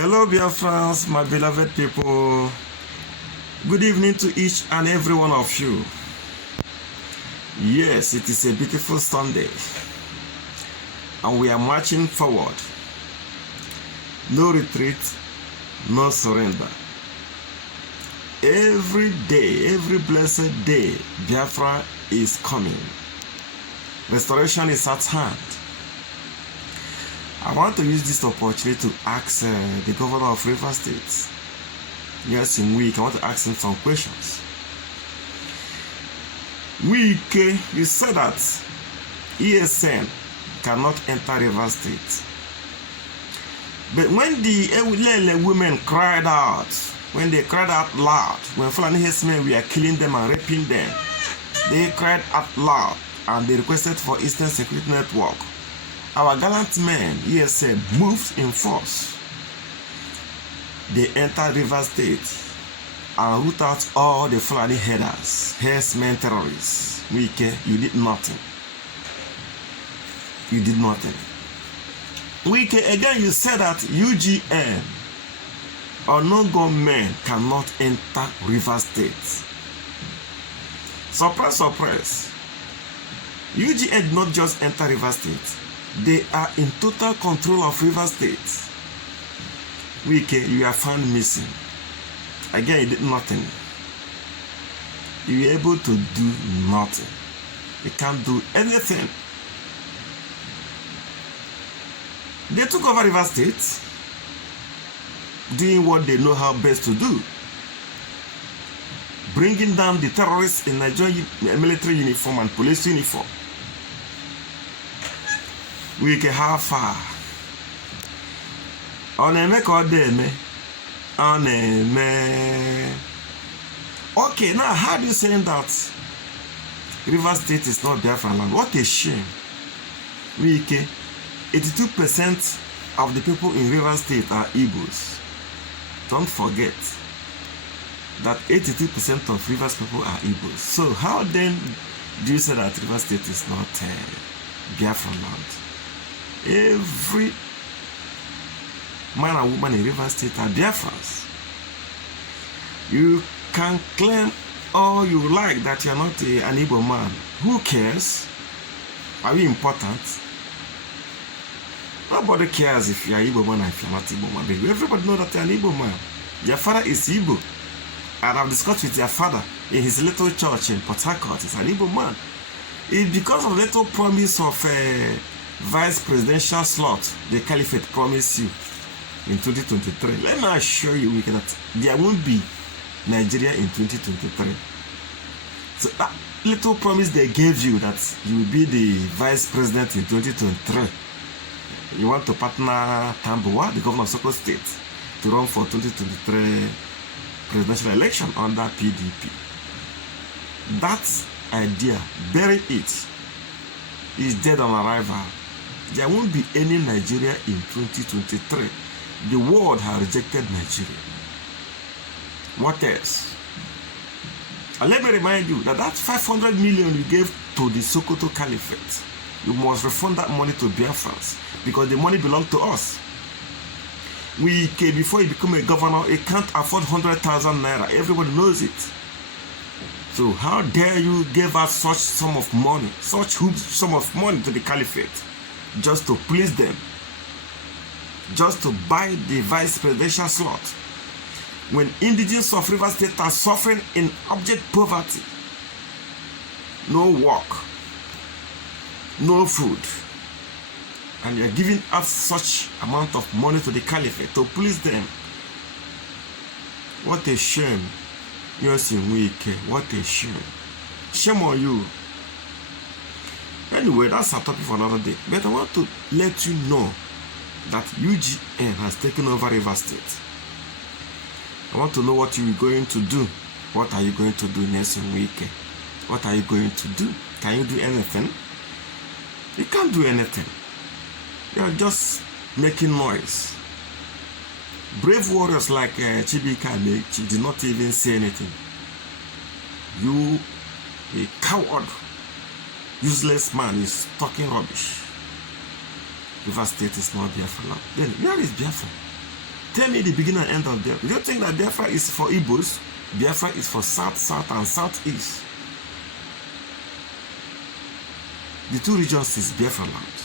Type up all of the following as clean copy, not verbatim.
Hello, Biafrans, my beloved people. Good evening to each and every one of you. Yes, it is a beautiful Sunday, and we are marching forward. No retreat, no surrender. Every day, every blessed day, Biafra is coming. Restoration is at hand. I want to use this opportunity to ask the governor of Rivers State, yes, in Wike. I want to ask him some questions. Wike, you said that ESN cannot enter Rivers State. But when the Ewulele women cried out, when they cried out loud, when Fulani herdsmen were killing them and raping them, they cried out loud and they requested for Eastern Security Network. Our gallant men, ESN, moved in force. They entered Rivers State and root out all the Fulani headers, herdsmen, terrorists. Wike, you did nothing. You did nothing. Wike, again, you said that UGN or no-go men cannot enter Rivers State. Surprise, surprise. UGN did not just enter Rivers State. They are in total control of Rivers State. Wike, you are found missing. Again, you did nothing. You were able to do nothing. You can't do anything. They took over Rivers State, doing what they know how best to do. Bringing down the terrorists in Nigerian military uniform and police uniform. Wike, how far? Okay, now how do you say that Rivers State is not Biafra land? What a shame. Wike, 82% of the people in Rivers State are Igbos. Don't forget that 82% of Rivers people are Igbos. So how then do you say that Rivers State is not Biafra land? Every man and woman in Rivers State are Biafrans. You can claim all you like that you are not an Igbo man. Who cares? Are we important? Nobody cares if you are Igbo man and if you are not Igbo man. Everybody knows that you are an Igbo man. Your father is Igbo. And I've discussed with your father in his little church in Port Harcourt. He's an Igbo man. It's because of little promise of vice presidential slot the caliphate promised you in 2023. Let me assure you that there won't be Nigeria in 2023. So that little promise they gave you that you will be the vice president in 2023. You want to partner Tambuwa, the governor of Sokoto State, to run for 2023 presidential election under PDP. That idea, bury it, is dead on arrival. There won't be any Nigeria in 2023. The world has rejected Nigeria. What else? And let me remind you that 500 million you gave to the Sokoto Caliphate, you must refund that money to Biafrans because the money belongs to us. Before you become a governor, you can't afford 100,000 naira. Everybody knows it. So how dare you give us such sum of money, such huge sum of money to the Caliphate, just to please them, just to buy the vice presidential slot, when indigenous of Rivers State are suffering in abject poverty, no work, no food, and you're giving us such amount of money to the Caliphate to please them. What a shame. Yes, in Wike, what a shame. Shame on you. Anyway, that's a topic for another day. But I want to let you know that UGN has taken over Rivers State. I want to know what you're going to do. What are you going to do next week? What are you going to do? Can you do anything? You can't do anything. You're just making noise. Brave warriors like Chibika did not even say anything. You, a coward, useless man, is talking rubbish. Rivers State is not Biafra land. Then where is Biafra? Tell me the beginning and end of Biafra. Do you think that Biafra is for Igbos? Biafra is for South, and Southeast. The two regions is Biafra land,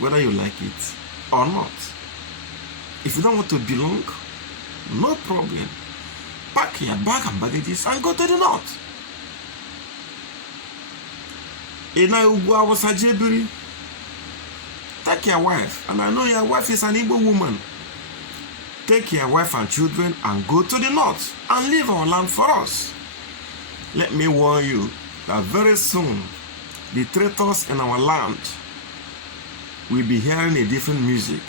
whether you like it or not. If you don't want to belong, no problem. Pack your bag and baggages and go to the north. Take your wife, and I know your wife is an Igbo woman. Take your wife and children and go to the north and leave our land for us. Let me warn you that very soon the traitors in our land will be hearing a different music.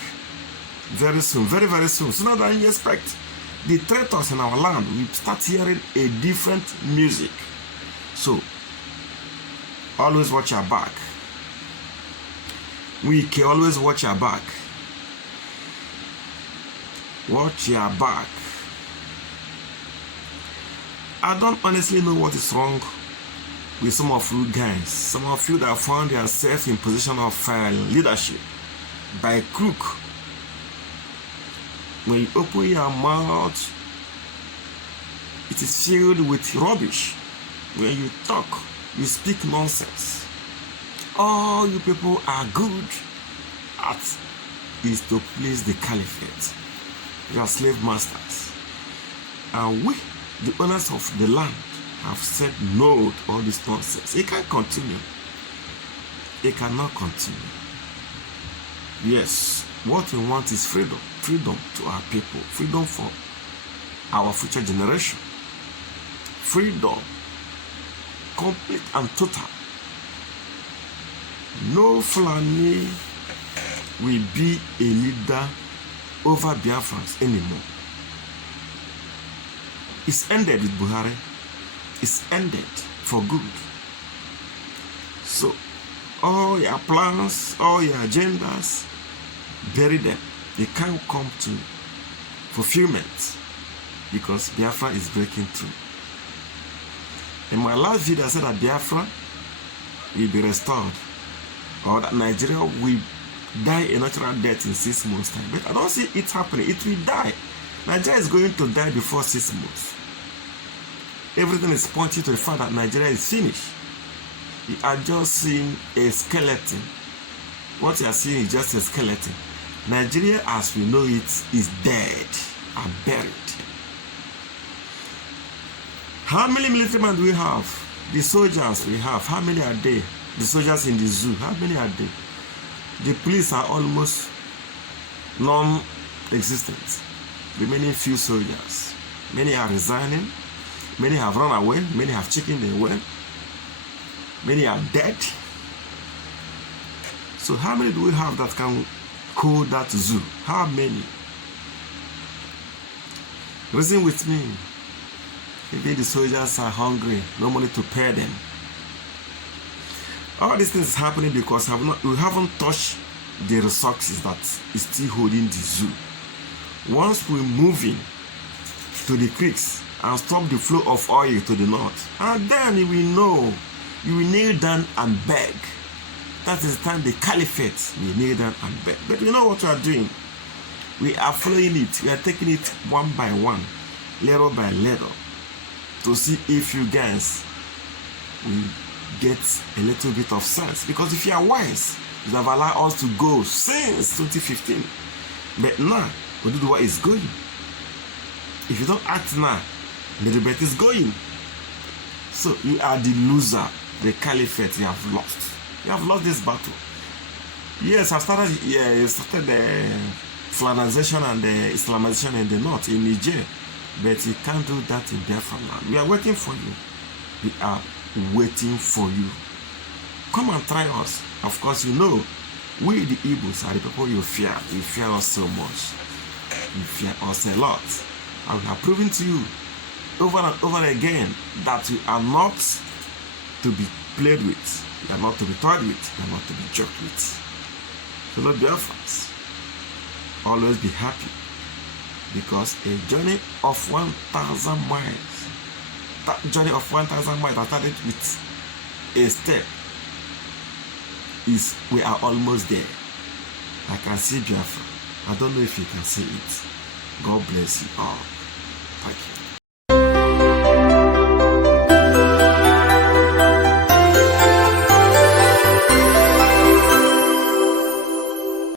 Very soon, very, very soon. Sooner than you expect. The traitors in our land will start hearing a different music. So, always watch your back. Wike, always watch your back. Watch your back. I don't honestly know what is wrong with some of you guys. Some of you that found yourself in position of leadership by crook. When you open your mouth, it is filled with rubbish. When you talk, you speak nonsense. All you people are good at is to please the caliphate. You are slave masters. And we, the owners of the land, have said no to all this nonsense. It can't continue. It cannot continue. Yes, what we want is freedom. Freedom to our people. Freedom for our future generation. Freedom. Complete and total. No Fulani will be a leader over Biafrans anymore. It's ended with Buhari. It's ended for good. So, all your plans, all your agendas, bury them. They can't come to fulfillment because Biafra is breaking through. In my last video, I said that Biafra will be restored, or that Nigeria will die a natural death in 6 months' time. But I don't see it happening. It will die. Nigeria is going to die before 6 months. Everything is pointing to the fact that Nigeria is finished. You are just seeing a skeleton. What you are seeing is just a skeleton. Nigeria as we know it is dead and buried. How many military men do we have? The soldiers we have, how many are there? The soldiers in the zoo, how many are there? The police are almost non-existent. Remaining few soldiers. Many are resigning. Many have run away. Many have chickened away. Many are dead. So how many do we have that can call that zoo? How many? Reason with me. Maybe the soldiers are hungry, no money to pay them. All these things is happening because we haven't touched the resources that is still holding the zoo. Once we move in to the creeks and stop the flow of oil to the north, and then you will know, you will kneel down and beg. That is the time the caliphate will kneel down and beg. But you know what we are doing? We are following it. We are taking it one by one, little by little, to see if you guys will get a little bit of sense. Because if you are wise, you have allowed us to go since 2015. But now, we do what is going. If you don't act now, the debate is going. So you are the loser, the caliphate. You have lost. You have lost this battle. Yes, I started the Flanization and the Islamization in the north, in Niger. But you can't do that in Biafra land. We are waiting for you. We are waiting for you. Come and try us. Of course, you know, we the Igbos are the people you fear. You fear us so much. You fear us a lot. And we have proven to you over and over again that we are not to be played with. We are not to be toyed with. We are not to be joked with. So Lord Biafrans, always be happy. Because a journey of 1,000 miles, that journey of 1,000 miles that started with a step, we are almost there. I can see Biafra. I don't know if you can see it. God bless you all.